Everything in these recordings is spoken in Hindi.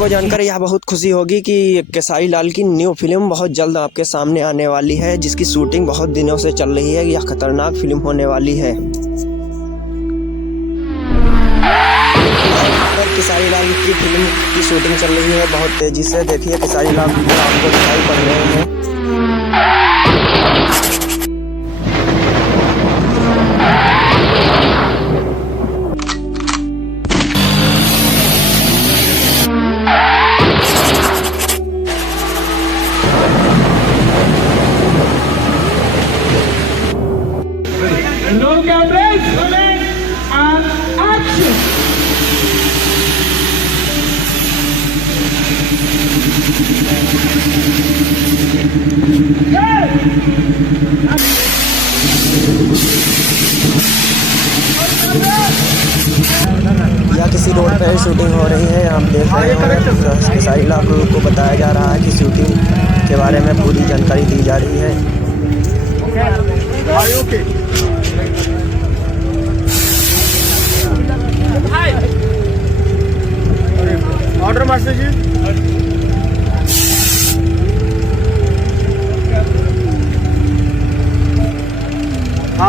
आपको जानकर यह बहुत खुशी होगी कि केसारी लाल की न्यू फिल्म बहुत जल्द आपके सामने आने वाली है, जिसकी शूटिंग बहुत दिनों से चल रही है। यह खतरनाक फिल्म होने वाली है। केसारी लाल की फिल्म की शूटिंग चल रही है बहुत तेजी से। देखिए केसारी लाल आपको दिखाई पड़ रहे हैं। No cameras, and action! या किसी रोड पर शूटिंग हो रही है। आप देख रहे हैं केसारी लाल को बताया जा रहा है कि शूटिंग के बारे में पूरी जानकारी दी जा रही है। ऑर्डर मास्टर जी।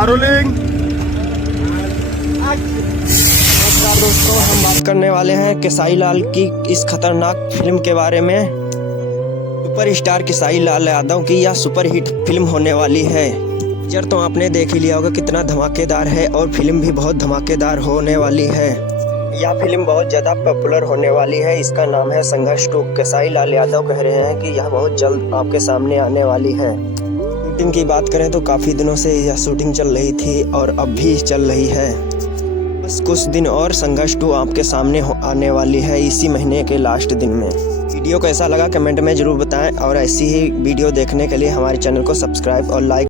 रोलिंग। नमस्कार दोस्तों, हम बात करने वाले हैं केसारी लाल की इस खतरनाक फिल्म के बारे में। सुपरस्टार केसारी लाल यादव की यह सुपरहिट फिल्म होने वाली है। पिक्चर तो आपने देख ही लिया होगा कितना धमाकेदार है, और फिल्म भी बहुत धमाकेदार होने वाली है। यह फिल्म बहुत ज़्यादा पॉपुलर होने वाली है। इसका नाम है संघर्ष 2। केसारी लाल यादव कह रहे हैं कि यह बहुत जल्द आपके सामने आने वाली है। शूटिंग की बात करें तो काफ़ी दिनों से यह शूटिंग चल रही थी और अब भी चल रही है। बस कुछ दिन और संघर्ष 2 आपके सामने आने वाली है इसी महीने के लास्ट दिन में। वीडियो कैसा लगा कमेंट में ज़रूर बताएं, और ऐसी ही वीडियो देखने के लिए हमारे चैनल को सब्सक्राइब और लाइक